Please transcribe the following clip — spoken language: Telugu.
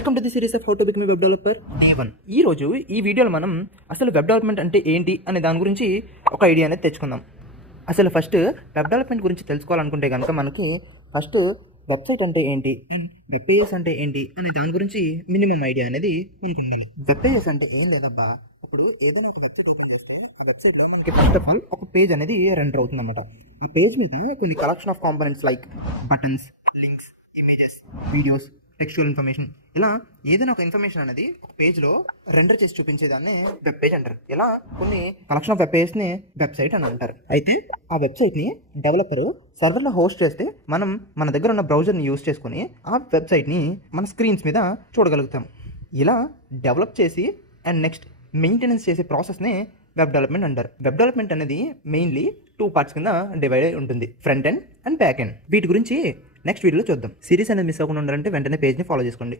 Welcome to the series of how to become web developer D1. ఈ రోజు ఈ వీడియోలో మనం అసలు వెబ్ డెవలప్మెంట్ అంటే ఏంటి అనే దాని గురించి ఒక ఐడియా అనేది తెచ్చుకుందాం. అసలు ఫస్ట్ వెబ్ డెవలప్మెంట్ గురించి తెలుసుకోవాలనుకుంటే కనుక మనకి ఫస్ట్ వెబ్సైట్ అంటే ఏంటి, వెబ్ పేజెస్ అంటే ఏంటి అనే దాని గురించి మినిమం ఐడియా అనేది మనకు ఉండాలి. వెబ్ పేజెస్ అంటే ఏం లేదబ్బా, ఇప్పుడు ఏదైనా ఒక వెబ్సైట్ ఓపెన్ చేస్తే ఆ వెబ్సైట్లో మనకి ఫస్ట్ ఆఫ్ ఆల్ ఒక పేజ్ అనేది రెండర్ అవుతుంది అనమాట. ఆ పేజ్ మీద కొన్ని collection of components like buttons, links, images, videos, textual information, ఇలా ఏదైనా ఒక ఇన్ఫర్మేషన్ అనేది ఒక పేజ్లో రెండర్ చేసి చూపించేదాన్ని వెబ్ పేజ్ అంటారు. ఇలా కొన్ని కలెక్షన్ ఆఫ్ వెబ్ పేజ్ని వెబ్సైట్ అని అంటారు. అయితే ఆ వెబ్సైట్ని డెవలపరు సర్వర్లో హోస్ట్ చేస్తే మనం మన దగ్గర ఉన్న బ్రౌజర్ని యూజ్ చేసుకుని ఆ వెబ్సైట్ని మన స్క్రీన్స్ మీద చూడగలుగుతాం. ఇలా డెవలప్ చేసి అండ్ నెక్స్ట్ మెయింటెనెన్స్ చేసే ప్రాసెస్ని వెబ్ డెవలప్మెంట్ అంటారు. వెబ్ డెవలప్మెంట్ అనేది మెయిన్లీ 2 పార్ట్స్ కింద డివైడ్ అయి ఉంటుంది, front end and back end. వీటి గురించి నెక్స్ట్ వీడియోలో చూద్దాం. సిరీస్ అనేది మిస్ అవ్వకుండా ఉండాలంటే వెంటనే పేజ్ని ఫాలో చేసుకోండి.